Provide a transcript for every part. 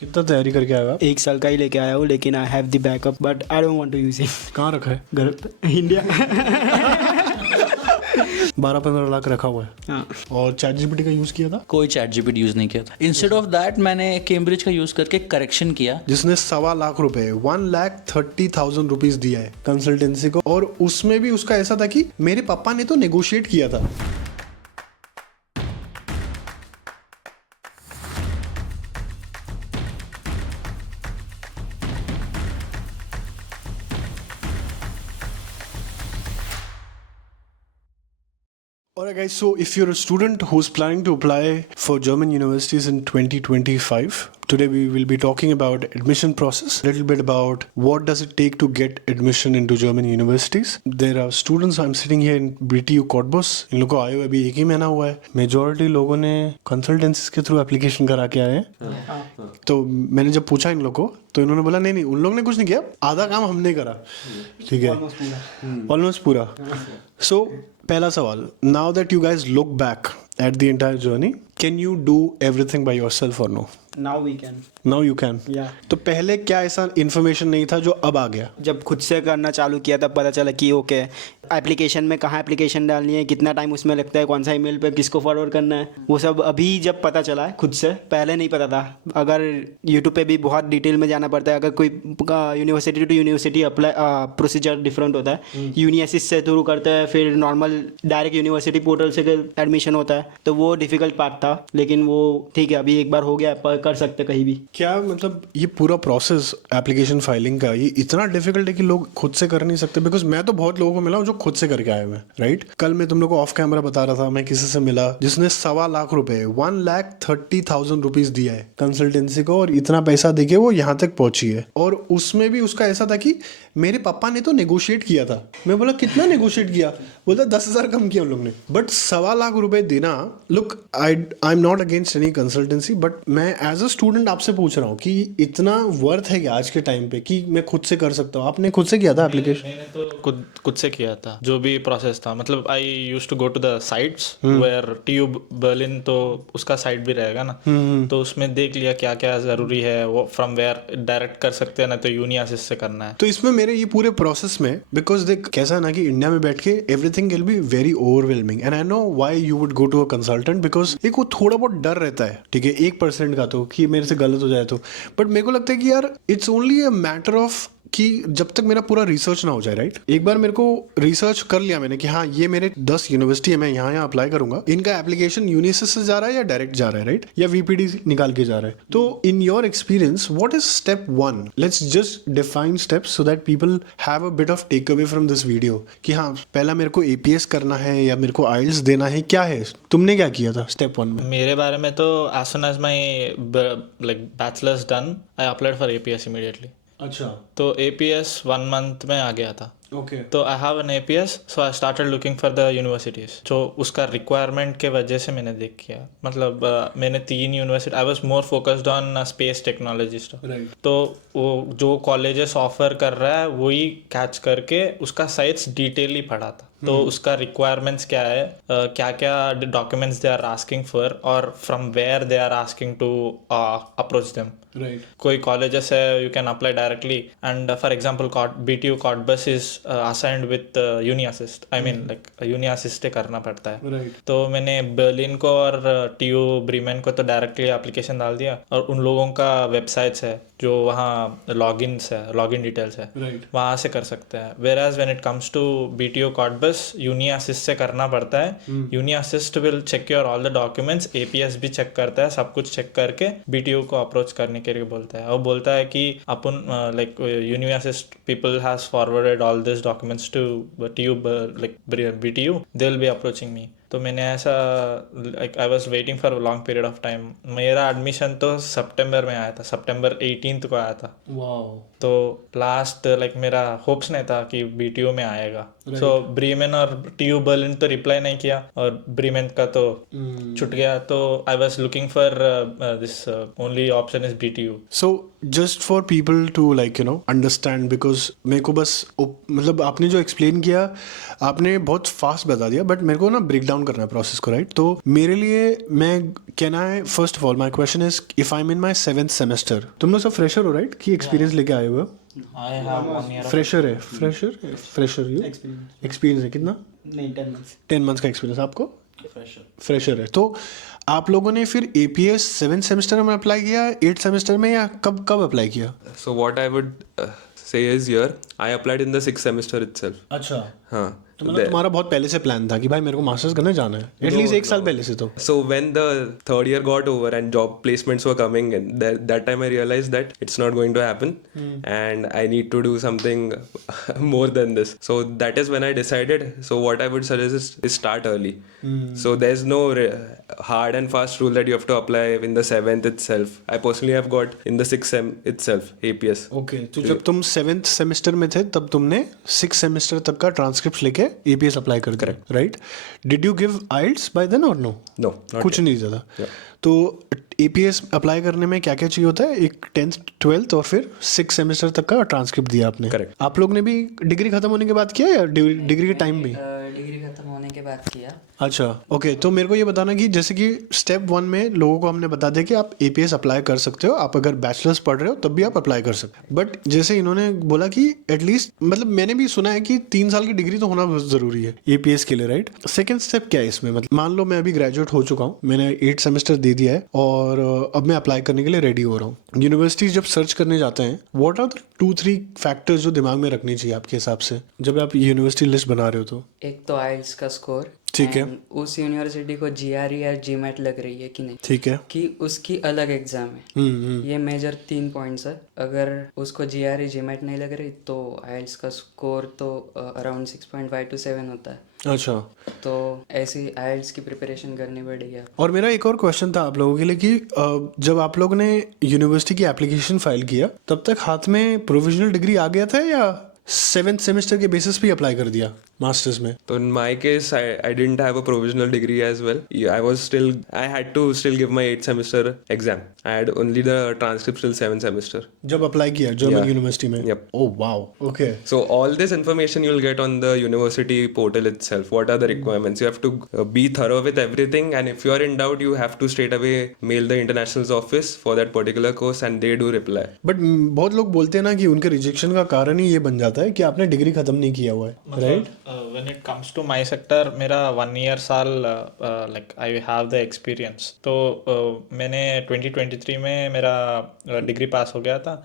कितना तैयारी करके आया आप? 1 साल का ही लेके आया हूँ, लेकिन I have the backup but I don't want to use it. कहाँ रखा है? घर पे इंडिया। 12-15 लाख रखा हुआ है। हाँ। और चैट जीपीटी का यूज़ किया था? कोई चैट जीपीटी यूज़ नहीं किया था। इंस्टेड ऑफ दैट मैंने कैम्ब्रिज का यूज़ करके करेक्शन किया, जिसने 1.25 लाख रुपए 1,30,000 रुपीज दिया है कंसल्टेंसी को, और उसमें भी उसका ऐसा था कि मेरे पापा ने तो नेगोशिएट किया था। Alright guys, so if you're a student who's planning to apply for German universities in 2025, today we will be talking about admission process, a little bit about what does it take to get admission into German universities. There are students, I'm sitting here in BTU Cottbus, इन लोगों को आए हुए अभी 1 ही महीना हुआ है। Majority लोगों ने कंसल्टेंसीज के थ्रू एप्लीकेशन करा के आए हैं। तो मैंने जब पूछा इन लोगों को तो इन्होंने बोला नहीं उन लोगों ने कुछ नहीं किया, आधा काम हमने करा। ठीक है, ऑलमोस्ट पूरा। सो पहला सवाल, now that you guys look back at the entire journey, can you do everything by yourself और no? Now we can. Now you can. या तो पहले क्या ऐसा इन्फॉर्मेशन नहीं था जो अब आ गया? जब खुद से करना चालू किया तब पता चला कि ओके एप्लीकेशन में कहाँ एप्लीकेशन डालनी है, कितना टाइम उसमें लगता है, कौन सा ईमेल पे किसको फॉरवर्ड करना है, वो सब अभी जब पता चला है खुद से, पहले नहीं पता था। अगर यूट्यूब पे भी बहुत डिटेल में जाना पड़ता है, अगर कोई university to university apply procedure different होता है। यूनिएसिस से थ्रू करते हैं, फिर नॉर्मल डायरेक्ट यूनिवर्सिटी पोर्टल से एडमिशन होता है, तो वो डिफिकल्ट पार्ट था। लेकिन वो ठीक है, अभी एक बार हो गया, कर सकते कहीं भी। क्या मतलब ये पूरा प्रोसेस एप्लीकेशन फाइलिंग का ये इतना डिफिकल्ट है कि लोग खुद से कर नहीं सकते? बिकॉज मैं तो बहुत लोगों को मिला हूँ जो खुद से करके आए हुए हैं, राइट? कल मैं तुम लोग को ऑफ कैमरा बता रहा था, मैं किसी से मिला जिसने 1.25 लाख रुपए 1,30,000 रुपीज दिया है कंसल्टेंसी को, और इतना पैसा देके वो यहाँ तक पहुंची है। और उसमें भी उसका ऐसा था कि मेरे पापा ने तो नेगोशिएट किया था। मैं बोला कितना नेगोशिएट किया? बोलता 10,000 कम किया उन लोग ने। बट 1.25 लाख रुपए देना, look I am not against any consultancy, but मैं एज अ स्टूडेंट आपसे पूछ रहा हूँ कि इतना वर्थ है कि आज के टाइम पे कि मैं खुद से कर सकता हूँ? आपने खुद से किया था एप्लीकेशन? मैंने तो खुद से किया था, जो भी प्रोसेस था। मतलब I used to go to the sites where TU Berlin, तो उसका साइट भी रहेगा ना, तो उसमें देख लिया क्या क्या जरूरी है, वो फ्रॉम वेयर डायरेक्ट कर सकते हैं ना, तो यूनियासिस से करना है। तो इसमें मेरे ये पूरे प्रोसेस में, बिकॉज देख कैसा है ना कि इंडिया में बैठ के everything will be very overwhelming, and I know why you would go to a consultant, because एक वो थोड़ा बहुत डर रहता है, ठीक है, 1% का, तो कि मेरे से गलत हो जाए तो। बट मेरे को लगता है कि यार it's only a matter of कि जब तक मेरा पूरा रिसर्च ना हो जाए, राइट? एक बार मेरे को रिसर्च कर लिया मैंने कि हाँ ये मेरे 10 यूनिवर्सिटी है, मैं यहाँ अप्लाई करूंगा, इनका एप्लीकेशन यूनिसिस से जा रहा है या डायरेक्ट जा रहा है, राइट? या वीपीडी निकाल के जा रहा है। तो in your experience what is step 1? Let's just define steps so that people have a bit of takeaway from this video कि हाँ पहला मेरे को एपीएस करना है या मेरे को आइल्स देना है, क्या है? तुमने क्या किया था स्टेप 1 में? मेरे बारे में तो as soon as my like bachelors done, I applied for APS immediately. अच्छा, तो एपीएस 1 मंथ में आ गया था। ओके। तो I have an APS, so I started looking for the universities, जो उसका रिक्वायरमेंट के वजह से मैंने देख किया। मतलब मैंने 3 university, I was more focused on space technology stuff, right. तो वो जो कॉलेजेस ऑफर कर रहा है वही कैच करके उसका साइट्स डिटेली पढ़ा था। तो उसका रिक्वायरमेंट्स क्या है, क्या क्या documents they are asking for, और from where they are asking to approach them. Right. कोई कॉलेजेस है you can apply directly, and for example BTU Cottbus is assigned with uni assist, I mean like uni assist करना पड़ता है। Right. तो मैंने Berlin को और TU ब्रीमेन को तो डायरेक्टली एप्लीकेशन डाल दिया, और उन लोगों का वेबसाइट्स है जो वहाँ लॉगिन डिटेल्स है, राइट। वहाँ से कर सकते हैं। Whereas when it comes to BTU Cottbus, uni assist से करना पड़ता है। Uni assist will check your all the documents, APS भी चेक करता है, सब कुछ चेक करके बीटीयू को अप्रोच करने के लिए बोलता है, और बोलता है कि अपन like uni assist people has forwarded all this documents to TU like BTU, they will be approaching me. तो मैंने ऐसा like I was waiting for a long period of time. मेरा एडमिशन तो सितंबर में आया था, सितंबर 18 को आया था। वाओ। तो लास्ट लाइक मेरा होप्स नहीं था कि बीटीयू में आएगा। सो ब्रीमेन और टीयू बर्लिन तो रिप्लाई नहीं किया, और ब्रीमेन का तो छूट गया। तो I was looking for this only option is BTU. So just for people to like you know understand, because मेरे को बस मतलब आपने जो एक्सप्लेन किया आपने बहुत फास्ट बता दिया, बट मेरे को ना ब्रेक डाउन डाउन करना है प्रोसेस को, राइट? तो मेरे लिए मैं कहना है, first of all my question is, if I M in my 7th semester, तुम लोग सब फ्रेशर हो, राइट? कि एक्सपीरियंस लेके आए हुए हो? I have 1 year of fresher है, फ्रेशर यू एक्सपीरियंस है कितना? नहीं 10 months 10 months का एक्सपीरियंस आपको? fresher. फ्रेशर है। तो आप लोगों ने फिर APS 7th सेमेस्टर में अप्लाई किया, 8th सेमेस्टर में, या कब कब अप्लाई किया? So what I would say is here, I applied in the 6th semester itself. अच्छा, हाँ. तो मतलब तुम्हारा बहुत पहले से प्लान था कि भाई मेरे को मास्टर्स करने जाना है, एटलीस्ट एक साल पहले से तो? So when the third year got over and job placements were coming in, that time I realized that it's not going to happen, and I need to do something more than this. So that is when I decided. So what I would suggest is start early. So there's no hard and fast rule that you have to apply in the 7th itself. I personally have got in the 6th sem itself APS. Okay, तो जब तुम 7th semester में थे तब तुमने 6th semester तक का transcript लेके APS अप्लाई कर दिया, right? Did you give IELTS by then और नो? No, not कुछ yet. नहीं ज़्यादा। तो APS अप्लाई करने में क्या क्या चाहिए होता है? एक 10th 12th और फिर 6th सेमेस्टर तक का ट्रांसक्रिप्ट दिया आपने। Correct. आप लोग ने भी डिग्री खत्म होने के बाद किया या डिग्री के टाइम भी? डिग्री खत्म होने के बाद किया। अच्छा, ओके। तो मेरे को ये बताना कि जैसे कि स्टेप 1 में लोगों को हमने बता दिया कि आप APS अप्लाई कर सकते हो, आप अगर बैचलर्स पढ़ रहे हो तब भी आप अप्लाई कर सकते हो। बट जैसे इन्होंने बोला कि एटलीस्ट, मतलब मैंने भी सुना है कि 3 साल की डिग्री तो होना बहुत ज़रूरी है APS के लिए, राइट? सेकेंड स्टेप क्या है इसमें? मतलब मान लो मैं अभी ग्रेजुएट हो चुका हूँ, मैंने 8 सेमेस्टर दे दिया है और अब मैं अप्लाई करने के लिए रेडी हो रहा हूँ। यूनिवर्सिटीज जब सर्च करने जाते हैं, व्हाट आर द 2-3 फैक्टर्स जो दिमाग में रखनी चाहिए आपके हिसाब से जब आप यूनिवर्सिटी लिस्ट बना रहे हो? तो एक तो IELTS का स्कोर, ठीक है। and उस यूनिवर्सिटी को GRE या GMAT लग रही है कि नहीं, ठीक है। कि उसकी अलग एग्जाम है। ये मेजर 3 पॉइंट्स है। अगर उसको GRE GMAT नहीं लग रही तो IELTS का स्कोर तो अराउंड 6.5 to 7 होता है। अच्छा, तो ऐसी IELTS की प्रिपरेशन करनी पड़ेगी। और मेरा एक और क्वेश्चन था आप लोगों के लिए कि जब आप लोग ने यूनिवर्सिटी की एप्लीकेशन फाइल किया तब तक हाथ में प्रोविजनल डिग्री आ गया था या 7th सेमेस्टर के बेसिस पे अप्लाई कर दिया मास्टर्स में? So in my case, I didn't have a provisional degree as well. I had to still give my 8th semester exam. I had only the transcript till 7th semester. जब apply किया German Yeah. University में? Yep. Oh wow, okay. So all this information you'll get on the university portal itself. What are the requirements? You have to be thorough with everything, and if you are in doubt, you have to straight away mail the internationals office for that particular course, and they do reply. But बहुत लोग बोलते हैं ना कि उनके rejection का कारण ही ये बन जाता है कि आपने डिग्री खत्म नहीं किया हुआ है, right? when it comes to my sector, मेरा 1 year साल like I have the experience. तो मैंने 2023 में मेरा डिग्री पास हो गया था,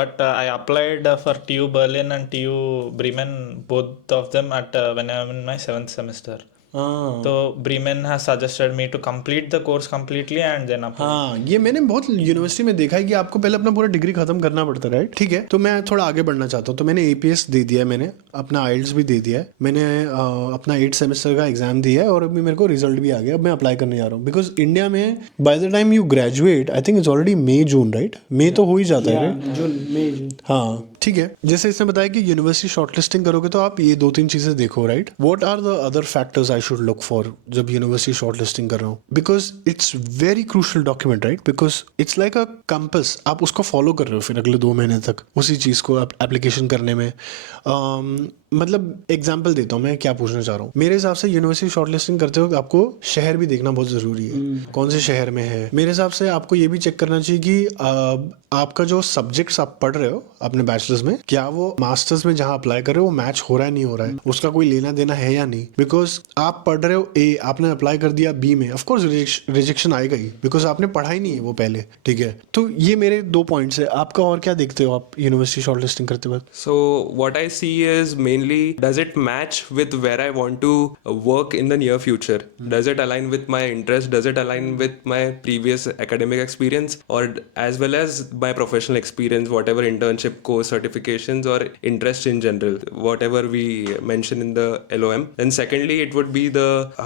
but I applied for TU Berlin and TU Bremen, both of them at when I am in my 7th semester. हाँ तो Bremen has suggested me to complete the course completely and then apply. हाँ, ये मैंने बहुत university में देखा है कि आपको पहले अपना पूरा डिग्री खत्म करना पड़ता है, राइट? ठीक है, तो मैं थोड़ा आगे बढ़ना चाहता हूँ। तो मैंने APS दे दिया है, मैंने अपना IELTS भी दे दिया है, मैंने अपना 8 सेमेस्टर का एग्जाम दिया है और अभी मेरे को रिजल्ट भी आ गया। अब मैं अप्लाई करने जा रहा हूँ बिकॉज इंडिया में by the time you graduate, I think it's already May June, right? मई तो हो ही जाता है, राइट? जून, मई जून। हाँ, ठीक है। जैसे इसने बताया कि यूनिवर्सिटी शॉर्टलिस्टिंग करोगे तो आप ये 2-3 चीजें देखो, right? What are the other factors I should look for जब यूनिवर्सिटी शॉर्टलिस्टिंग कर रहा हूँ? Because it's very crucial document, right? Because it's like a compass, आप उसको फॉलो कर रहे हो फिर अगले 2 महीने तक उसी चीज को एप्लीकेशन करने में। मतलब एग्जाम्पल देता हूँ मैं क्या पूछना चाह रहा हूँ। मेरे हिसाब से यूनिवर्सिटी शॉर्टलिस्टिंग करते वक्त आपको शहर भी देखना बहुत जरूरी है, कौन से शहर में है। मेरे हिसाब से आपको ये भी चेक करना चाहिए कि आपका जो सब्जेक्ट्स आप पढ़ रहे हो अपने बैचलर्स में, क्या वो मास्टर्स में जहाँ अप्लाई कर रहे हो वो मैच हो रहा है नहीं हो रहा है, उसका कोई लेना देना है या नहीं। बिकॉज आप पढ़ रहे हो A, आपने अप्लाई कर दिया B में, ऑफकोर्स रिजेक्शन आएगा ही बिकॉज आपने पढ़ा ही नहीं है वो पहले, ठीक है? तो ये मेरे 2 पॉइंट्स है। आपका और क्या देखते हो आप यूनिवर्सिटी शॉर्टलिस्टिंग करते वक्त? So what I see is mainly, does it match with where I want to work in the near future? Does it align with my interest? Does it align with my previous academic experience, or as well as my professional experience, whatever internship, course certifications, or interest in general, whatever we mention in the LOM. Then secondly, it would be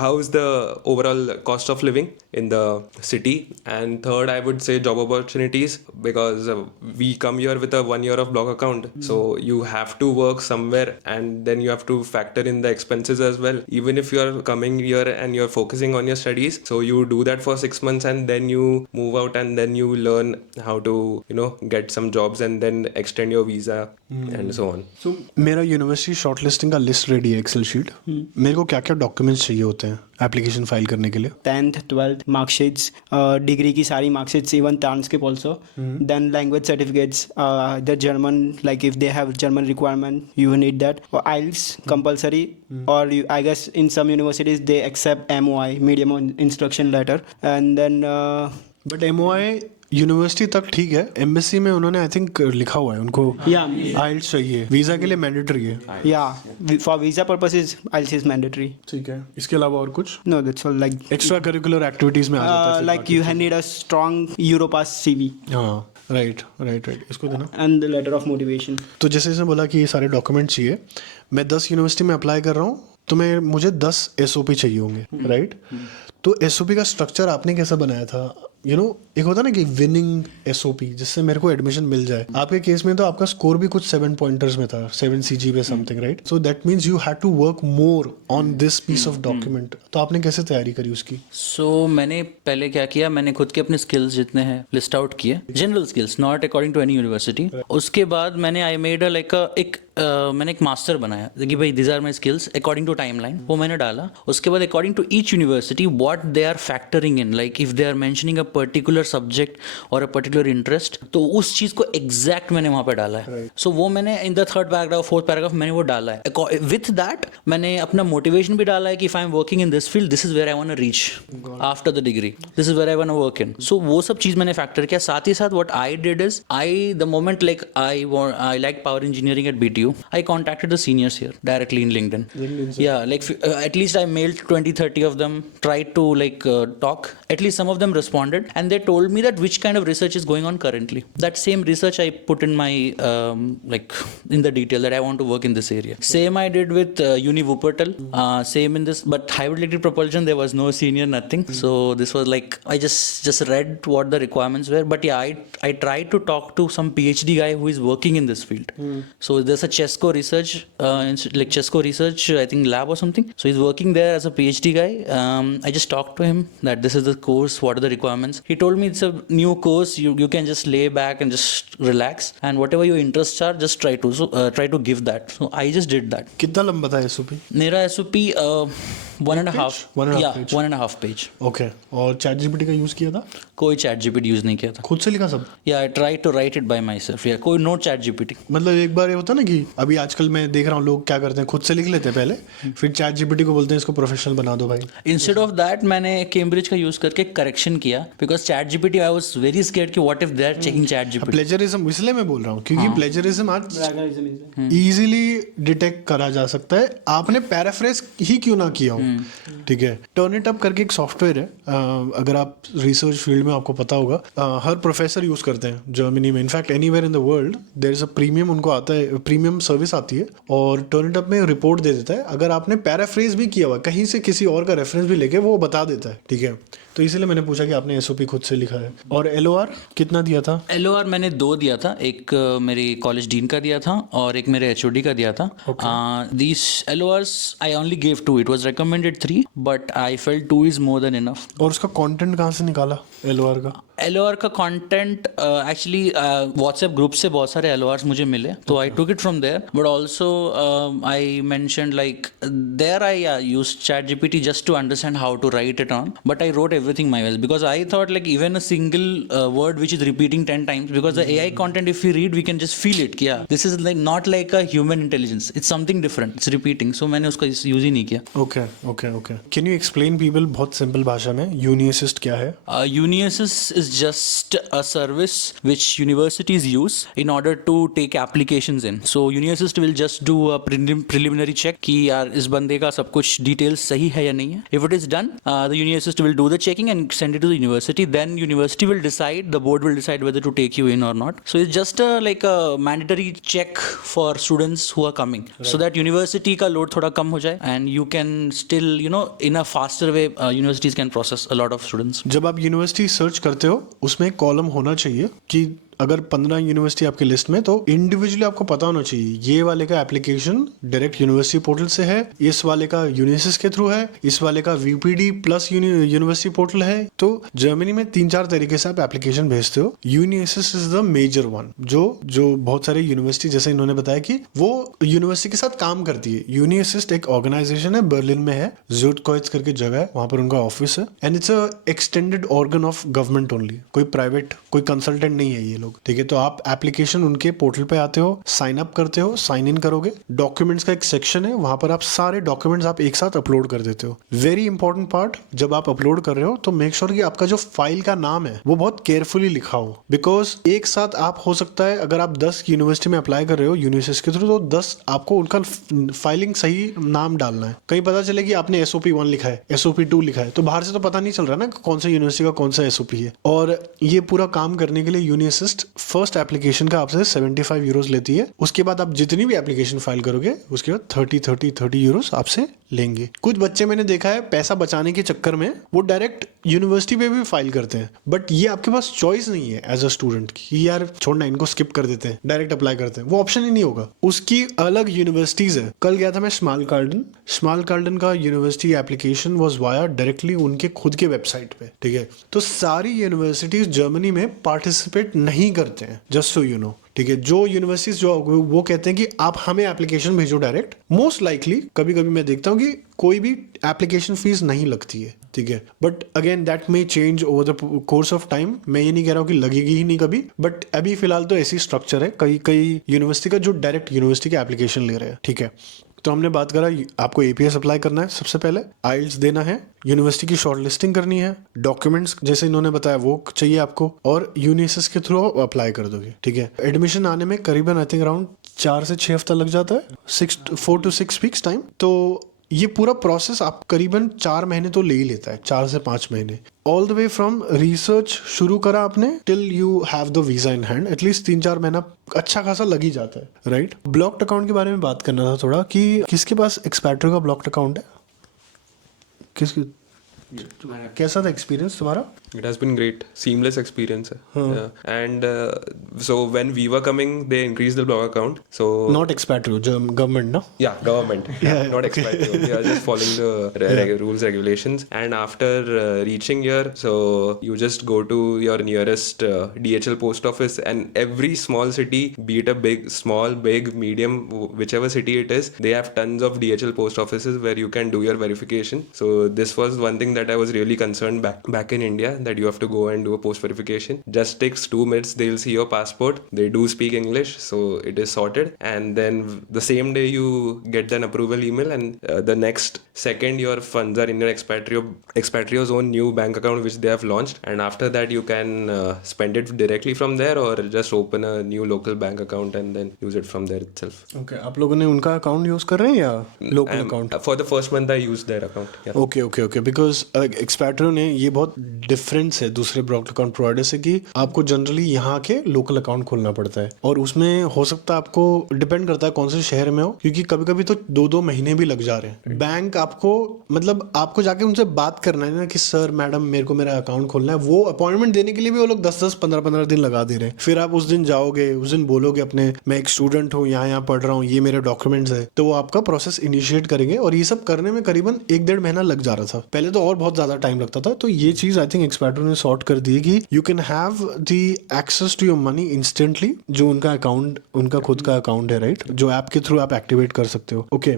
how is the overall cost of living in the city, and third, I would say job opportunities, because we come here with a 1 year of block account, so you have to work somewhere, and then you have to factor in the expenses as well. Even if you are coming here and you're focusing on your studies, so you do that for 6 months and then you move out and then you learn how to get some jobs and then extend your visa and so on. So मेरा university shortlisting का list ready है, Excel sheet. मेरे को क्या क्या documents चाहिए होते हैं एप्लीकेशन फाइल करने के लिए? 10th 12th मार्कशीट्स, डिग्री की सारी marksheets, even transcript also, then language certificates, the German, like if they have German requirement you need that, और आइल्स कंपलसरी, और I guess in some universities they accept MOI, medium instruction letter, and then but MOI university तक ठीक है, embassy में उन्होंने I think लिखा हुआ है उनको आइल्स चाहिए, वीजा के लिए मैंडेटरी है। या for visa purposes IELTS is mandatory. ठीक है, इसके अलावा और कुछ no that's all, like extra curricular activities में आ जाता है? like you need a strong Europass CV हाँ, राइट, इसको देना। and the letter of motivation. तो जैसे इसने बोला कि ये सारे डॉक्यूमेंट चाहिए, मैं 10 यूनिवर्सिटी में अप्लाई कर रहा हूँ, तो मुझे 10 SOP चाहिए होंगे, राइट? तो SOP का स्ट्रक्चर आपने कैसा बनाया था? एक होता है ना कि विनिंग SOP, जिससे मेरे को एडमिशन मिल जाए। आपके केस में तो आपका स्कोर भी कुछ 7 पॉइंटर्स में था, 7 CGPA something, right? So that means you had to work more on this piece of document. तो आपने कैसे तैयारी करी उसकी? सो मैंने पहले क्या किया, मैंने खुद के अपने स्किल्स जितने हैं लिस्ट आउट किए, general skills, not according to any university. उसके बाद मैंने मैंने एक मास्टर बनाया कि भाई this are my skills according to timeline, वो मैंने डाला। उसके बाद according to each university what they are factoring in, like if they are mentioning a particular subject और अ पर्टिकुलर इंटरेस्ट, तो उस चीज़ को एग्जैक्ट मैंने वहाँ पे डाला है। सो वो मैंने in the 3rd paragraph 4th paragraph मैंने वो डाला है। विथ दैट मैंने अपना मोटिवेशन भी डाला है कि if I am working in this field, this is where I want to reach after the degree, this is where I want to work in. So वो सब चीज़ मैंने फैक्टर किया। साथ ही साथ what I did is, the moment like I like power engineering at BTU, I contacted the seniors here directly in LinkedIn. Yeah, like at least I mailed 20-30 of them, tried to talk. At least some of them responded, and they told me that which kind of research is going on currently. That same research I put in my in the detail that I want to work in this area. Same I did with Uni Wuppertal. Same in this, but hybrid electric propulsion there was no senior, nothing. So this was like I just read what the requirements were. But yeah, I tried to talk to some PhD guy who is working in this field. So there's a Chesco research, Chesco research, I think lab or something. So he's working there as a PhD guy. I just talked to him that this is the course, what are the requirements. He told me it's a new course, you can just lay back and just relax, and whatever your interests are, just try to give that. So I just did that. कितना लंबा था SOP? मेरा SOP 1.5 page? 1.5 page. Okay, और ChatGPT का use किया था? कोई ChatGPT use नहीं किया था, खुद से लिखा सब? या I try to write it by my self. कोई नो ChatGPT। मतलब एक बार ये होता ना कि अभी आजकल मैं देख रहा हूँ लोग क्या करते हैं, खुद से लिख लेते हैं पहले, फिर ChatGPT को बोलते हैं इसको प्रोफेशनल बना दो भाई। इंस्टेड ऑफ दैट मैंने कैम्ब्रिज का यूज करके करेक्शन किया, because ChatGPT I was very scared कि what if they are checking ChatGPT। Plagiarism इसलिए मैं बोल रहा हूँ क्योंकि प्लेजरिज्म आज Plagiarism is इजीली डिटेक्ट करा जा सकता है, आपने पैराफ्रेज ही क्यों ना किया हो। ठीक है, टर्निटअप करके एक सॉफ्टवेयर है, अगर आप रिसर्च फील्ड में आपको पता होगा, हर प्रोफेसर यूज करते हैं जर्मनी में, in fact anywhere in the world there is a premium, उनको आता है प्रीमियम सर्विस आती है, और टर्निटअप में रिपोर्ट दे देता है अगर आपने पैराफ्रेज भी किया हुआ कहीं से, किसी और का रेफरेंस भी लेके वो बता देता है। ठीक है, तो इसीलिए मैंने पूछा कि आपने SOP खुद से लिखा है। और LOR कितना दिया था? LOR मैंने 2 दिया था, एक मेरी कॉलेज डीन का दिया था और एक मेरे HOD का दिया था। These LORs I only gave 2. It was recommended 3, but I felt 2 is more than enough. और उसका कंटेंट कहाँ से निकाला LOR का? LOR का कंटेंट एक्चुअली व्हाट्सएप ग्रुप से बहुत सारे LORs मुझे मिले, तो I took it from there, but also I mentioned like there I use ChatGPT just to understand how to write it on, but I wrote everything my way because I thought like even a single word which is repeating 10 times, because the AI content if we read we can just feel it, yeah, this is like not like a human intelligence, it's something different, it's repeating, so मैंने उसका use ही नहीं किया। Okay, can you explain people बहुत simple भाषा में UniAssist क्या है? UniAssist is just a service which universities use in order to take applications in. So UniAssist will just do a preliminary check कि यार इस बंदे का सब कुछ डिटेल्स सही है या नहीं है। If it is done, the UniAssist will do the checking and send it to the university. Then university will decide, the board will decide whether to take you in or not. So it's just like a mandatory check for students who are coming, so that university का load थोड़ा कम हो जाए, and you can still in a faster way universities can process a lot of students. जब आप university search करते हो उसमें एक कॉलम होना चाहिए कि अगर 15 यूनिवर्सिटी आपकी लिस्ट में, तो इंडिविजुअली आपको पता होना चाहिए ये वाले का एप्लीकेशन डायरेक्ट यूनिवर्सिटी पोर्टल से है, इस वाले का यूनिसिस के थ्रू है, इस वाले का वीपीडी प्लस यूनिवर्सिटी पोर्टल है। तो जर्मनी में 3-4 तरीके से आप एप्लीकेशन भेजते हो। Uni assist is the major one, जो बहुत सारे यूनिवर्सिटी, जैसे इन्होंने बताया कि वो यूनिवर्सिटी के साथ काम करती है। यूनिसिस्ट एक ऑर्गेनाइजेशन है, बर्लिन में है, ज़ुटकोइट्स करके जगह है, वहां पर उनका ऑफिस है। And it's a extended organ of government only, कोई प्राइवेट, कोई कंसल्टेंट नहीं है ये लोग, ठीक है। तो आप एप्लीकेशन उनके पोर्टल पे आते हो, साइन अप करते हो, साइन इन करोगे, डॉक्यूमेंट्स का एक सेक्शन है, वहां पर आप सारे डॉक्यूमेंट्स आप एक साथ अपलोड कर देते हो। वेरी इंपॉर्टेंट पार्ट, जब आप अपलोड कर रहे हो तो मेक श्योर कि आपका जो फाइल का नाम है वो बहुत केयरफुली लिखा हो, बिकॉज एक साथ आप, हो सकता है अगर आप 10 यूनिवर्सिटी में अप्लाई कर रहे हो यूनिसिस के थ्रू, तो 10 आपको उनका फाइलिंग सही नाम डालना है। कहीं पता चले कि आपने SOP 1 लिखा है, SOP 2 लिखा है, तो बाहर से तो पता नहीं चल रहा ना कौन सा यूनिवर्सिटी का कौन सा SOP है। और ये पूरा काम करने के लिए यूनिसिस्ट फर्स्ट एप्लीकेशन का आपसे 75 यूरोज लेती है। उसके बाद आप जितनी भी एप्लीकेशन फाइल करोगे उसके बाद 30 यूरोज आपसे लेंगे। कुछ बच्चे मैंने देखा है पैसा बचाने के चक्कर में वो डायरेक्ट यूनिवर्सिटी पे भी फाइल करते हैं, बट ये आपके पास चॉइस नहीं है एज अ स्टूडेंट कि यार छोड़ना, इनको स्किप कर देते हैं, डायरेक्ट अप्लाई करते हैं, वो ऑप्शन ही नहीं होगा। उसकी अलग यूनिवर्सिटीज है। कल गया था मैं स्माल-कार्डन का university application was via directly उनके खुद के वेबसाइट पे, ठीक है। तो सारी यूनिवर्सिटीज जर्मनी में पार्टिसिपेट नहीं करते हैं, जस्ट सो यू नो, ठीक है। जो यूनिवर्सिटीज जो वो कहते हैं कि आप हमें एप्लीकेशन भेजो डायरेक्ट, मोस्ट लाइकली कभी कभी मैं देखता हूँ कि कोई भी एप्लीकेशन फीस नहीं लगती है, ठीक है। But again that may change over the course of time. मैं ये नहीं कह रहा हूँ कि लगेगी ही नहीं कभी, बट अभी फिलहाल तो ऐसी स्ट्रक्चर है कई यूनिवर्सिटी का जो डायरेक्ट यूनिवर्सिटी का एप्लीकेशन ले रहे हैं, ठीक है। तो हमने बात करा, आपको APS अप्लाई करना है, सबसे पहले IELTS देना है, यूनिवर्सिटी की शॉर्ट लिस्टिंग करनी है, डॉक्यूमेंट्स जैसे इन्होंने बताया वो चाहिए आपको, और यूनिसिस के थ्रू अप्लाई कर दोगे, ठीक है। एडमिशन आने में करीबन आई थिंक अराउंड 4 से 6 हफ्ता लग जाता है, 4 to 6 वीक्स टाइम। तो ये पूरा प्रोसेस आप करीबन 4 महीने तो ले ही लेता है, 4 से 5 महीने, all the way from research शुरू करा आपने till you have the visa in hand, at least 3-4 महीना अच्छा खासा लग ही जाता है, राइट। ब्लॉक्ड अकाउंट के बारे में बात करना था थोड़ा, कि किसके पास एक्सपैट्रियो का ब्लॉक्ड अकाउंट है, किसकी, कैसा था एक्सपीरियंस तुम्हारा? It has been great, seamless experience. Yeah. And so when we were coming, they increased the blog account. So Not expatriate, government, no? yeah, government, not expatriate. They are just following the rules, regulations. And after reaching here, so you just go to your nearest DHL post office, and every small city, be it a big, small, big, medium, whichever city it is, they have tons of DHL post offices where you can do your verification. So this was one thing that I was really concerned back in India, that you have to go and do a post verification. Just takes 2 minutes, they'll see your passport, they do speak English, so it is sorted. And then the same day you get an approval email, and the next second your funds are in your Expatrio's own new bank account which they have launched, and after that you can spend it directly from there, or just open a new local bank account and then use it from there itself. Okay, आप लोगों ने उनका account use कर रहे हैं या local account? For the first month I used their account. Yeah. Okay, because Expatrio ने ये बहुत डिफरेंस है दूसरे ब्लॉक्ड अकाउंट प्रोवाइडर से, कि आपको जनरली यहाँ के लोकल अकाउंट खोलना पड़ता है, और उसमें हो सकता है आपको डिपेंड करता है कौन से शहर में हो, क्योंकि कभी कभी तो 2-2 महीने भी लग जा रहे हैं। बैंक आपको, मतलब आपको जाके उनसे बात करना है ना कि सर मैडम मेरे को मेरा अकाउंट खोलना है, वो अपॉइंटमेंट देने के लिए भी वो लोग 10-10, 15-15 दिन लगा दे रहे हैं। फिर आप उस दिन जाओगे, उस दिन बोलोगे अपने, मैं एक स्टूडेंट हूँ, यहाँ पढ़ रहा हूँ, ये मेरे डॉक्यूमेंट्स है, तो वो आपका प्रोसेस इनिशिएट करेंगे, और ये सब करने में करीबन 1-1.5 महीना लग जा रहा था पहले, तो और बहुत ज्यादा टाइम लगता था। तो ये चीज आई थिंक एक्सपैट्रियो ने सॉर्ट कर दी कि you can have the access to your money instantly, जो उनका अकाउंट, उनका खुद का अकाउंट है, राइट, जो ऐप के थ्रू आप एक्टिवेट कर सकते हो। ओके,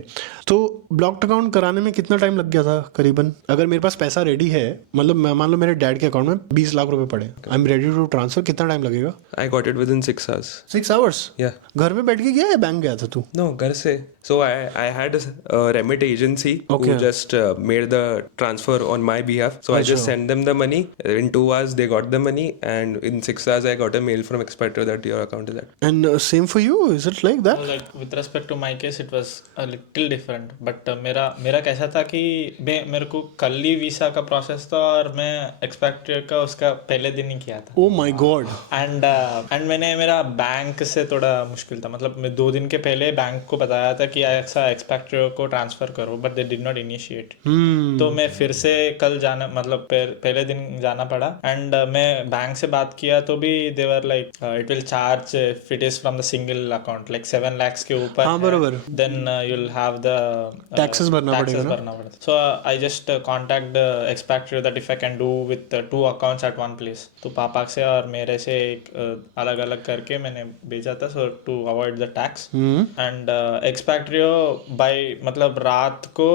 तो ब्लॉक्ड अकाउंट कराने में कितना टाइम लग गया था करीबन? अगर मेरे पास पैसा रेडी है, मतलब मान लो मेरे डैड के अकाउंट में 20 लाख रुपए पड़े, I am ready to transfer, कितना टाइम लगेगा? I got it within 6 hours. 6 hours? Yeah. घर में बैठ के गया या बैंक गया था तू? No, घर से. So I had a remit agency Okay. who just made the transfer on my behalf. So I just sent them the money. In 2 hours they got the money, and in 6 hours I got a mail from Expatrio that your account is active. And same for you, is it like that? Like with respect to my case, it was a little different. But मेरा कैसा था कि मेरे को कल ही visa का process था, और मैं एक्सपैट्रियो का उसका पहले दिन ही किया था। Oh my God. एंड मैंने, मेरा बैंक से थोड़ा मुश्किल था, मतलब मैं 2 दिन के पहले बैंक को बताया था कि ऐसा एक्सपैट्रियो को ट्रांसफर करो, but they did not initiate. तो मैं फिर से कल जाना, मतलब पहले दिन जाना पड़ा। एंड मैं बैंक से बात किया तो भी they were like it will charge if it is from the single account, like 7 lakhs के ऊपर हाँ, बरोबर। Then you will have the Taxes भरना पड़ेगा ना? पड़ता। So I just contact the Expatrio that if I can do with 2 accounts at one place। तो पापा से और मेरे से एक अलग अलग करके मैंने भेजा था, so to avoid the tax. And Expatrio by मतलब रात को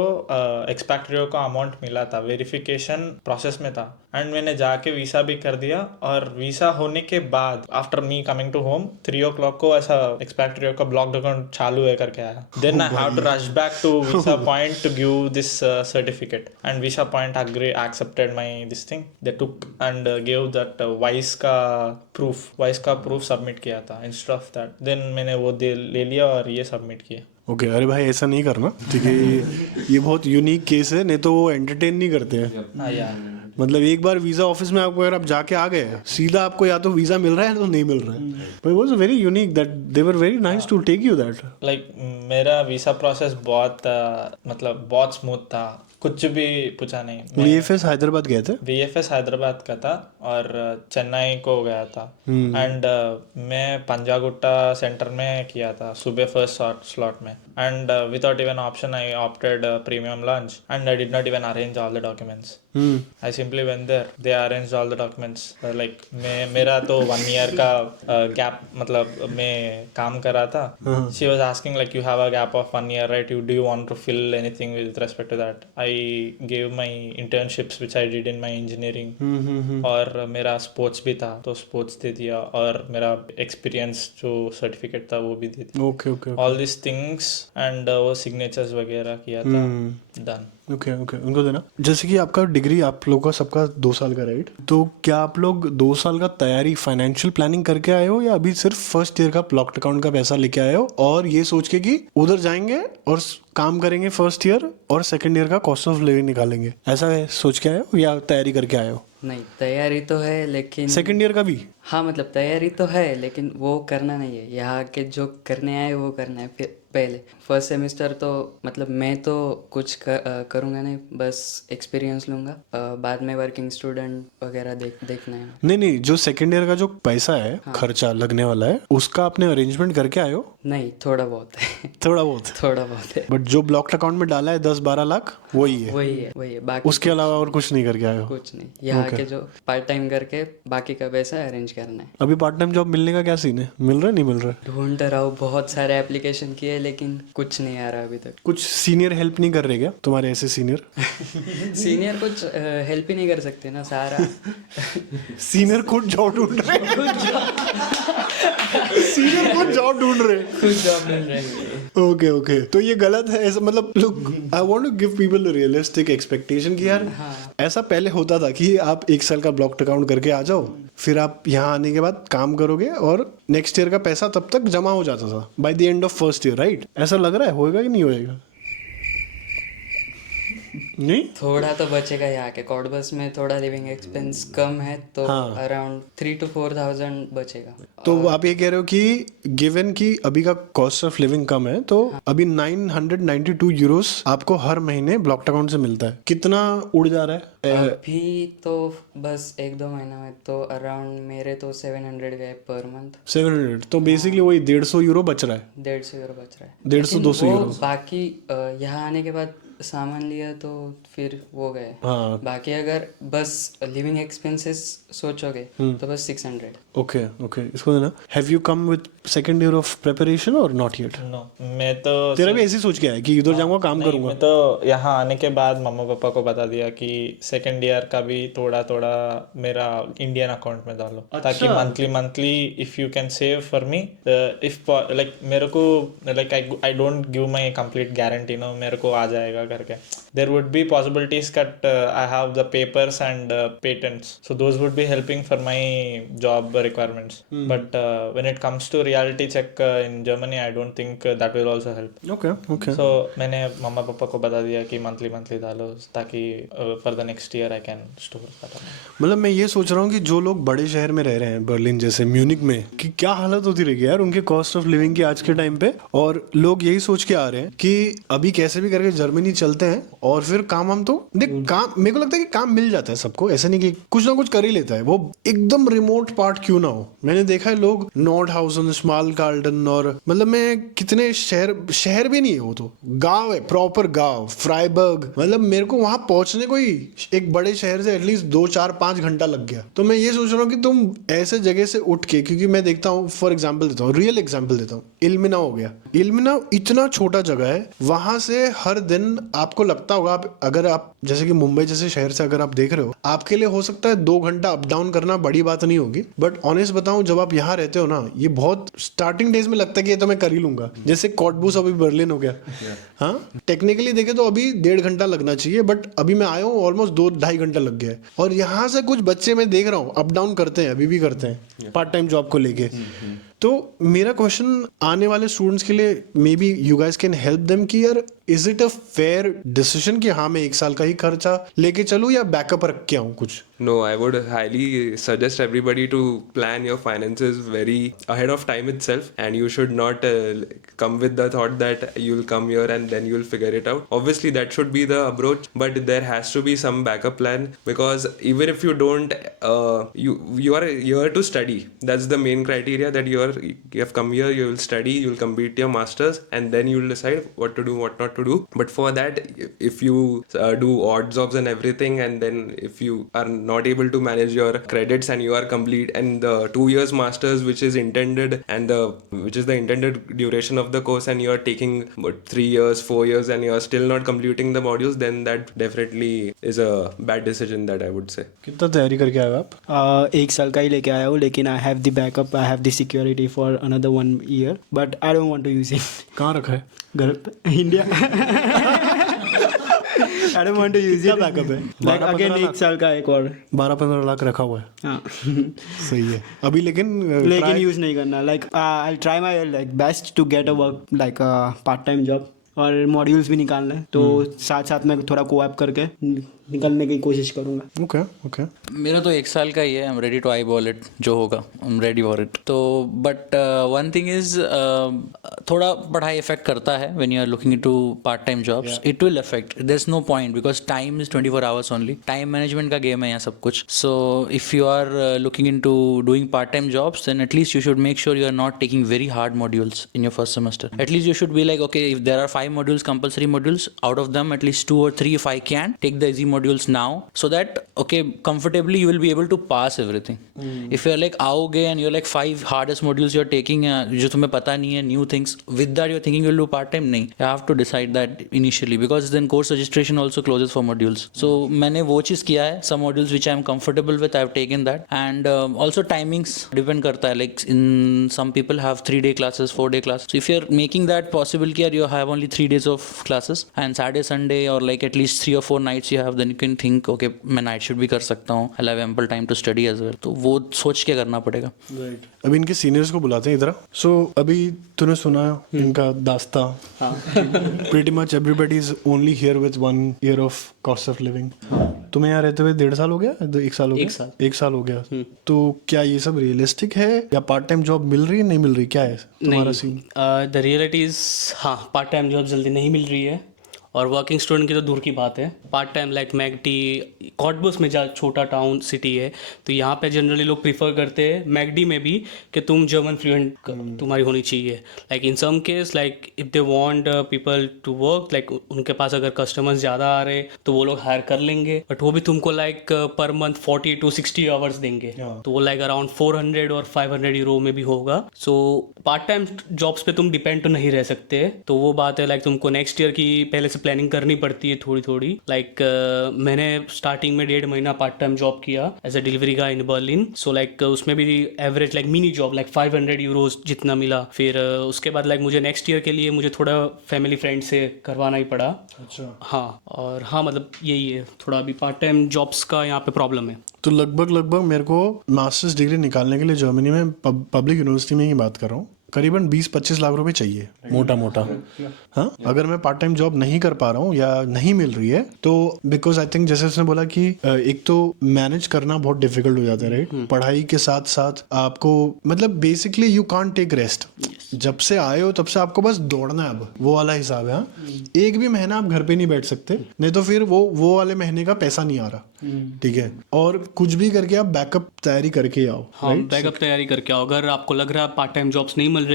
एक्सपैट्रियो का अमाउंट मिला था, वेरिफिकेशन प्रोसेस में था। एंड मैंने जाके वीसा भी कर दिया, और वीसा होने के बाद after me coming to home 3 o'clock को ऐसा एक्सपैट्रियो का ब्लॉक्ड अकाउंट चालू है करके आया। Then I have to rush back to visa point to give this certificate, and visa point accepted my this thing. They took and give that वाइस का proof submit किया था इंस्टेड ऑफ दैट। देन मैंने वो ले लिया और ये सबमिट किया। ओके अरे भाई ऐसा नहीं करना, ठीक है? ये बहुत यूनिक केस है, नहीं तो वो एंटरटेन नहीं करते हैं। हाँ यार, मतलब एक बार वीजा ऑफिस में आपको अगर आप जाके आ गए, सीधा आपको या तो वीजा मिल रहा है या तो नहीं मिल रहा है। But was very unique that they were very nice to take you that. Like मेरा वीसा प्रोसेस बहुत मतलब बहुत स्मूथ था, कुछ भी पूछा नहीं। VFS हैदराबाद गए थे? VFS हैदराबाद का था और चेन्नई को गया था। एंड मैं पंजागुट्टा सेंटर में किया था सुबह फर्स्ट स्लॉट में। And without even option I opted premium lunch, and I did not even arrange all the documents. I simply went there, they arranged all the documents. Like मेरा तो 1 year का gap, मतलब मैं काम कर रहा था। She was asking like you have a gap of 1 year, right? Do you want to fill anything with respect to that? I gave my internships which I did in my engineering। और मेरा sports भी था तो sports दे दिया, और मेरा experience जो certificate था वो भी दे दिया। Okay okay all this things and वो सिग्नेचर्स वगैरह किया था, डन। ओके ओके उनको देना। जैसे कि आपका डिग्री आप लोगों का सबका 2 साल का, राइट? तो क्या आप लोग 2 साल का तैयारी फाइनेंशियल प्लानिंग करके आए हो, या अभी सिर्फ फर्स्ट ईयर का ब्लॉक्ड अकाउंट का पैसा लेके आए हो और ये सोच के कि उधर जाएंगे और काम करेंगे फर्स्ट ईयर और सेकंड ईयर का कॉस्ट ऑफ लिविंग निकालेंगे, ऐसा है सोच के आए हो या तैयारी करके आए हो? नहीं, तैयारी तो है लेकिन सेकंड ईयर का भी? हाँ, मतलब तैयारी तो है लेकिन वो करना नहीं है। यहाँ के जो करने आए वो करना है। फिर पहले फर्स्ट सेमेस्टर तो मतलब मैं तो कुछ करूँगा नहीं, बस एक्सपीरियंस लूँगा। बाद में वर्किंग स्टूडेंट वगैरह देखना है। नहीं, जो सेकंड ईयर का जो पैसा है, खर्चा लगने वाला है, उसका आपने अरेंजमेंट करके आए हो? नहीं, थोड़ा बहुत है। थोड़ा बहुत थोड़ा बहुत है। बट जो ब्लॉक्ड अकाउंट में डाला है 10-12 लाख वही है? वही है। बाकी उसके अलावा और कुछ नहीं करके आए हो? कुछ नहीं। यहाँ के जो पार्ट टाइम करके बाकी का पैसा अरेंज करना है। अभी पार्ट टाइम जॉब मिलने का क्या सीन है? मिल रहा है नहीं मिल रहा है? ढूंढ रहा हूँ, बहुत सारे एप्लीकेशन किए लेकिन कुछ नहीं आ रहा अभी तक। कुछ सीनियर हेल्प नहीं कर रहे क्या तुम्हारे ऐसे सीनियर? सीनियर कुछ हेल्प ही नहीं कर सकते ना, सारा सीनियर खुद जॉब ढूंढ रहे सीनियर खुद जॉब ढूंढ रहे। कुछ जॉब मिल रही है। ओके तो ये गलत है ऐसा? मतलब look, I want to give people a realistic expectation कि यार ऐसा पहले होता था कि आप 1 साल का ब्लॉक्ड अकाउंट करके आ जाओ, फिर आप यहाँ आने के बाद काम करोगे और नेक्स्ट ईयर का पैसा तब तक जमा हो जाता था by the end of first year, right? ऐसा लग रहा है होएगा कि नहीं होएगा? नहीं, थोड़ा तो बचेगा। यहाँ के कॉडबस में थोड़ा लिविंग एक्सपेंस कम है तो अराउंड 3,000 to 4,000 बचेगा। तो आप ये कह रहे हो कि गिवन कि अभी का कॉस्ट ऑफ लिविंग कम है तो अभी 992 यूरोस आपको हर महीने ब्लॉक्ड अकाउंट से मिलता है। कितना उड़ जा रहा है अभी तो बस 1-2 महीना में तो अराउंड मेरे तो 700 गए पर मंथ। 700, तो बेसिकली वही 150 यूरो बच रहा है। 150 यूरो बच रहा है। 150-200 लेकिन वो यूरो। बाकी यहाँ आने के बाद सामान लिया तो फिर वो गए। हाँ, बाकी अगर बस लिविंग एक्सपेंसेस सोचोगे तो बस 600। ओके इसको देना। Have you come with second year of preparation और नॉट येट? नो, मैं तो तेरा भी ऐसी सोच के आया कि इधर जाऊंगा काम करूंगा? मैं तो यहाँ आने के बाद मम्मा पापा को बता दिया कि सेकंड ईयर का भी थोड़ा थोड़ा मेरा इंडियन अकाउंट में डालो, ताकि monthly if you can save for me, if like मेरे को like I don't give my complete guarantee no, मेरे को आ जाएगा करके. There would be possibilities that I have the papers and patents, so those would be helping for my job requirements. But when it comes to reality check in Germany, I don't think that will also help. Okay. So मैंने मम्मा पापा को बता दिया कि monthly डालो ताकि for the next year I can store that. मतलब मैं ये सोच रहा हूँ कि जो लोग बड़े शहर में रह रहे हैं, बर्लिन जैसे, म्यूनिक में, कि क्या हालत होती रहेगी यार उनके कॉस्ट ऑफ लिविंग की आज के टाइम पे. और लोग यही सोच के आ रहे हैं कि अभी कैसे भी करके जर्मनी चलते हैं और फिर काम हम तो देख काम, मेरे को लगता है कि काम मिल जाता है सबको, ऐसा नहीं कि कुछ ना कुछ कर ही लेता है, वो एकदम रिमोट पार्ट क्यों ना हो. मैंने देखा है लोग नॉर्डहाउसन, स्मालगार्डन और मतलब मैं कितने शहर भी नहीं है, वो तो गांव है, प्रॉपर गांव, फ्राइबर्ग. मतलब मेरे को वहां पहुंचने को ही एक बड़े शहर से एटलीस्ट 2-4-5 घंटा लग गया. तो मैं ये सोच रहा हूँ कि तुम ऐसे जगह से उठ के, क्योंकि मैं देखता हूँ, फॉर एग्जाम्पल देता हूँ, रियल एग्जाम्पल देता हूँ, इल्मिना हो गया. इल्मिना इतना छोटा जगह है, वहां से हर दिन आपको लगता होगा, अगर आप जैसे कि मुंबई जैसे शहर से अगर आप देख रहे हो, आपके लिए हो सकता है 2 घंटा अप डाउन करना बड़ी बात नहीं होगी. बट ऑनेस्ट बताऊं, जब आप यहाँ रहते हो ना, ये बहुत स्टार्टिंग डेज में लगता है कि ये तो मैं कर ही लूंगा. जैसे कॉटबूस अभी बर्लिन हो गया, हाँ टेक्निकली देखे तो अभी 1.5 घंटा लगना चाहिए, बट अभी मैं आया हूँ ऑलमोस्ट 2-2.5 घंटा लग गया है. और यहाँ से कुछ बच्चे मैं देख रहा हूँ अप डाउन करते हैं, अभी भी करते हैं पार्ट टाइम जॉब को लेके. तो मेरा क्वेश्चन आने वाले स्टूडेंट्स के लिए, may be you guys can help them कि यार is it a fair decision कि हाँ मैं 1 साल का ही खर्चा लेके चलूँ या बैकअप रख के आऊँ कुछ. No, I would highly suggest everybody to plan your finances very ahead of time itself, and you should not come with the thought that you'll come here and then you'll figure it out. Obviously, that should be the approach, but there has to be some backup plan, because even if you don't, you are here to study. That's the main criteria, that you have come here, you will study, you'll complete your masters, and then you'll decide what to do, what not to do. But for that, if you do odd jobs and everything, and then if you are not able to manage your credits and you are complete, and the 2 years masters which is intended, and which is the intended duration of the course, and you are taking 3 years 4 years and you are still not completing the modules, then that definitely is a bad decision, that I would say. कितना तैयारी करके आए हो आप? 1 साल का ही लेके आया हूँ, लेकिन I have the backup, I have the security for another 1 year, but I don't want to use it. कहाँ रखा है? घर पे, India. I don't want to use it. Backup है? Like again 1 साल का एक और 12-15 लाख रखा हुआ है. हाँ. सही है. अभी लेकिन यूज नहीं करना. Like I try my like best to get a work like part time job, और मॉड्यूल्स भी निकालना है, तो साथ साथ में थोड़ा कोऑप करके निकलने की कोशिश करूँगा. ओके. मेरा तो 1 साल का ही है. I am ready to eyeball it, जो होगा I am ready for it. तो बट वन थिंग इज, थोड़ा पढ़ाई इफेक्ट करता है when you are looking into part time jobs. It will affect, there is no point, because time is 24 hours only. Time management का game है यहाँ सब कुछ. So if you are looking into doing part time jobs, then at least you should make sure you are not taking very hard modules in your first semester. At least you should be like, okay, if there are 5 modules, compulsory modules, out of them at least 2 or 3, if I can take the easy modules now, so that okay, comfortably you will be able to pass everything. If you're like आओगे and you're like 5 hardest modules you're taking, जो तुम्हें पता नहीं है, new things, with that you're thinking you'll do part time, नहीं. You have to decide that initially, because then course registration also closes for modules. So मैंने वो चीज़ किया है. Some modules which I'm comfortable with, I've taken that. And also timings depend करता है. Like in some people have 3-day classes, 4-day classes. So if you're making that possible कि यार you have only 3 days of classes and Saturday, Sunday, or like at least 3 or 4 nights you have, then you can think okay, मैं night shift भी कर सकता हूँ. I have ample time to study as well. तो वो सोच के करना पड़ेगा. राइट. अभी इनके सीनियर्स को बुलाते हैं इधर. सो अभी तूने सुना इनका दास्ता. Pretty much everybody is only here with 1 year of cost of living. तुम्हें यहाँ रहते हुए 1.5 साल हो गया? 1 साल हो गया? 1 साल हो गया. तो क्या ये सब रियलिस्टिक है, या पार्ट टाइम जॉब मिल रही है, नहीं मिल रही, क्या है तुम्हारा सीन? द रियलिटी इज, हाँ, पार्ट टाइम जॉब जल्दी नहीं मिल रही है, और वर्किंग स्टूडेंट की तो दूर की बात है. पार्ट टाइम लाइक मैकडी, कॉटबस में जहाँ छोटा टाउन सिटी है, तो यहाँ पे जनरली लोग प्रीफर करते हैं मैकडी में भी कि तुम जर्मन फ्लुएंट तुम्हारी होनी चाहिए. Like in some case, like if they want people to work, like उनके पास अगर कस्टमर्स ज़्यादा आ रहे तो वो लोग हायर कर लेंगे, बट वो भी तुमको like per month 40 to 60 hours देंगे. तो वो लाइक अराउंड 400 और 500 यूरो में भी होगा. सो पार्ट टाइम जॉब्स पे तुम डिपेंड तो नहीं रह सकते. तो वो बात है, लाइक तुमको नेक्स्ट ईयर की पहले से प्लानिंग करनी पड़ती है थोड़ी थोड़ी। लाइक मैंने स्टार्टिंग में 1.5 महीना पार्ट टाइम जॉब किया as a delivery guy in Berlin. So like उसमें भी average like mini job like 500 euros जितना मिला। फिर उसके बाद लाइक मुझे नेक्स्ट ईयर के लिए मुझे थोड़ा फैमिली फ्रेंड से करवाना ही पड़ा। अच्छा। हाँ, और हाँ मतलब यही है, थोड़ा अभी पार्ट टाइम जॉब्स का यहाँ पे प्रॉब्लम है। तो लगभग मेरे को मास्टर्स डिग्री निकालने के लिए जर्मनी में पब्लिक यूनिवर्सिटी में ही बात कर रहा हूँ, करीबन 20-25 लाख रुपए चाहिए मोटा मोटा। हाँ, अगर मैं पार्ट टाइम जॉब नहीं कर पा रहा हूँ या नहीं मिल रही है तो बिकॉज आई थिंक जैसे उसने बोला कि एक तो मैनेज करना बहुत डिफिकल्ट हो जाता है, राइट? पढ़ाई के साथ साथ आपको मतलब basically you can't take rest. जब से आए हो तब से आपको बस दौड़ना है, अब वो वाला हिसाब है। हाँ, एक भी महीना आप घर पे नहीं बैठ सकते, नहीं तो फिर वो वाले महीने का पैसा नहीं आ रहा, ठीक है? और कुछ भी करके आप बैकअप तैयारी करके आओ। हाँ, बैकअप तैयारी करके आओ। अगर आपको लग रहा है पार्ट टाइम जॉब्स नहीं मिल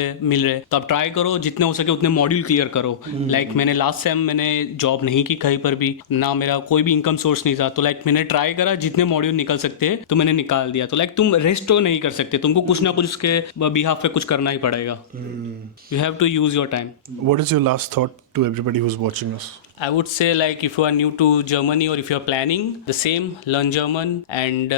रहे तो आप ट्राई करो, जितने हो सके उतने मॉड्यूल क्लियर करो। लाइक मैंने लास्ट सेम मैंने जॉब नहीं की कहीं पर भी, ना मेरा कोई भी इनकम सोर्स नहीं था, तो लाइक मैंने ट्राई करा जितने मॉड्यूल निकल सकते हैं तो मैंने निकाल दिया। तो लाइक तुम रेस्ट तो नहीं कर सकते, तुमको कुछ ना कुछ उसके बिहाफ पे कुछ करना ही पड़ेगा। You have to use your time. What is your last thought to everybody who's watching us? I would say like if you are new to Germany or if you are planning the same, learn German and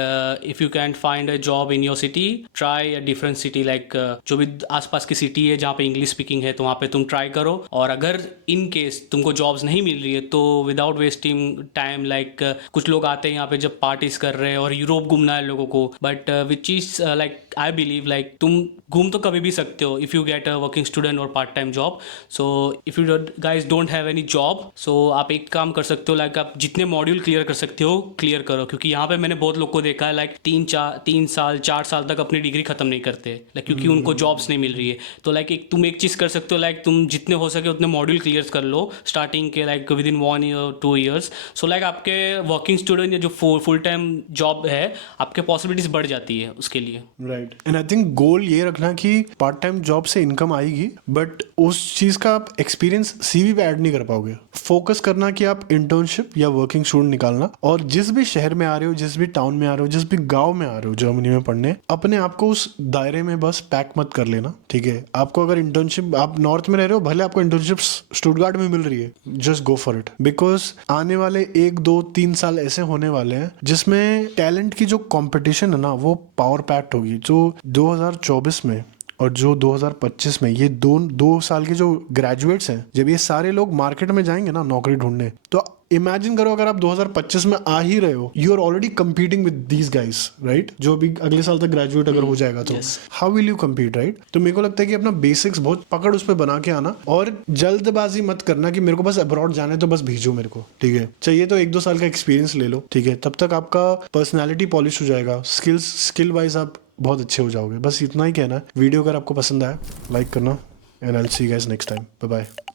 if you can't find a job in your city, try a different city like जो भी आसपास की city है जहाँ पे English speaking है तो वहाँ पे तुम ट्राई करो। और अगर इन केस तुमको जॉब्स नहीं मिल रही है तो विदाउट वेस्टिंग टाइम लाइक कुछ लोग आते हैं यहाँ पे जब पार्टीज कर रहे हैं और यूरोप घूमना है लोगों को, but which is like I believe like तुम घूम तो कभी भी सकते हो if you get a working student और part time job. So if you guys don't have any job, so आप एक काम कर सकते हो लाइक आप जितने मॉड्यूल क्लियर कर सकते हो क्लियर करो। क्योंकि यहाँ पे मैंने बहुत लोग को देखा है लाइक 3 साल 4 साल तक अपनी डिग्री खत्म नहीं करते लाइक क्योंकि उनको जॉब्स नहीं मिल रही है। तो लाइक तुम एक चीज़ कर सकते हो लाइक तुम जितने हो सके उतने मॉड्यूल क्लियर कर लो स्टार्टिंग के like with in 1 year 2 years। So like आपके वर्किंग स्टूडेंट या जो फुल टाइम जॉब है आपके पॉसिबिलिटीज बढ़ जाती है उसके लिए। राइट, एंड आई थिंक गोल ये रखना कि पार्ट टाइम जॉब से इनकम आएगी बट उस चीज का आप एक्सपीरियंस सीवी पे ऐड नहीं कर पाओगे। फोकस करना कि आप इंटर्नशिप या वर्किंग स्टूडेंट निकालना, और जिस भी शहर में आ रहे हो, जिस भी टाउन में आ रहे हो, जिस भी गांव में आ रहे हो जर्मनी में पढ़ने, अपने आप को उस दायरे में बस पैक मत कर लेना, ठीक है? आपको अगर इंटर्नशिप, आप नॉर्थ में रह रहे हो, भले आपको इंटर्नशिप स्टुटगार्ट में मिल रही है, just go for it. Because आने वाले 1 2 3 साल ऐसे होने वाले हैं जिसमें टैलेंट की जो कॉम्पिटिशन है ना वो पावर पैक्ड होगी। जो 2024 में और जो 2025 में ये 2 साल के जो ग्रेजुएट्स हैं, जब ये सारे लोग मार्केट में जाएंगे ना नौकरी ढूंढने, तो इमेजिन करो अगर आप 2025 में आ ही रहे हो, you are already competing with these guys, right? जो भी अगले साल तक ग्रेजुएट अगर हो जाएगा तो how will you compete, right? तो मेरे को लगता है कि अपना बेसिक्स बहुत पकड़ उस पर बना के आना, और जल्दबाजी मत करना कि मेरे को बस अब्रॉड जाना है तो बस भेजो मेरे को, ठीक है? चाहिए तो 1 2 साल का एक्सपीरियंस ले लो, ठीक है? तब तक आपका पर्सनैलिटी पॉलिश हो जाएगा, स्किल वाइज आप बहुत अच्छे हो जाओगे। बस इतना ही कहना है। वीडियो अगर आपको पसंद आया लाइक करना, and I will see you guys next time. Bye bye.